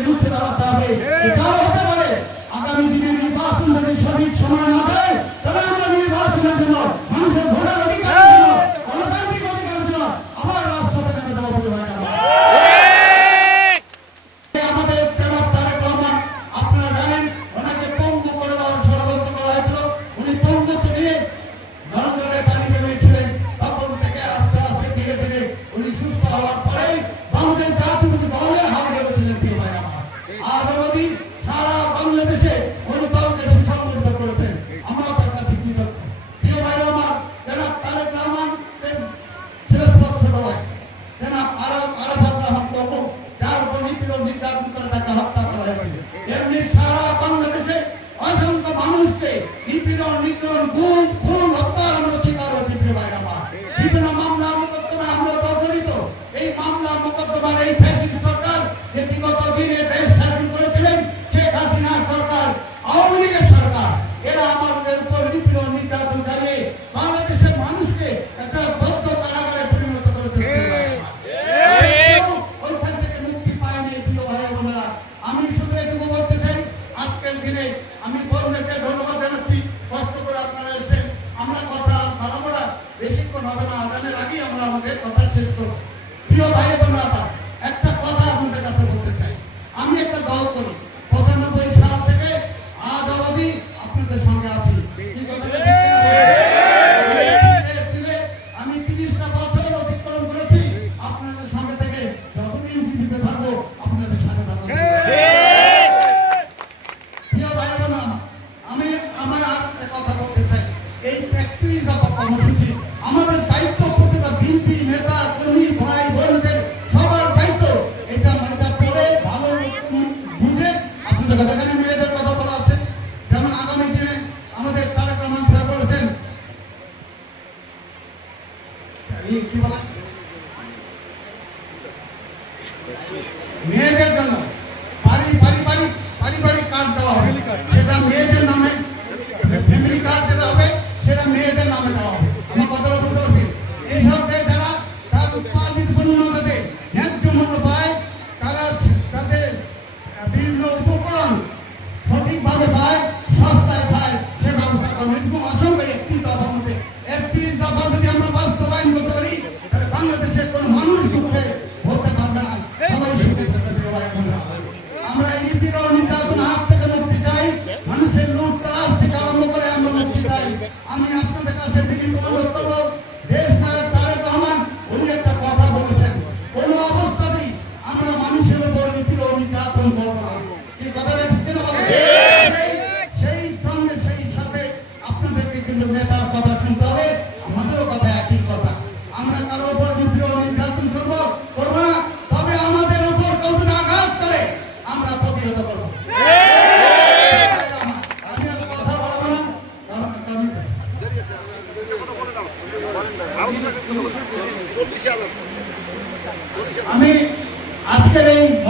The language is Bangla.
বিরুদ্ধে দাঁড়াতে হবে। এটাও তেমনি সারা বাংলাদেশে অসংখ্য মানুষকে নিপীড়ন নিগ্রহণ গুম, খুন, হত্যার মামলা মোকদ্দমা আমরা জড়িত এই মামলা, মোকদ্দমার এই ফ্যাসিক সরকার যে বিগত দিনে কথা শেষ করব। প্রিয় ভাই বোনরা একটা কথা আপনাদের কাছে বলতে চাই। আমি একটা দল করি। পঁচানব্বই সাল থেকে আজ অবধি আপনাদের সঙ্গে আছি। করেছি। আপনাদের সঙ্গে থেকে যতদিন জীবিত থাকব আপনাদের সাথে থাকব। প্রিয় ভাই মেয়েদের কথা বলা আছে। যেমন আগামী দিনে আমাদের তারেক রহমান স্যার মেয়েদের আমি আজকের এই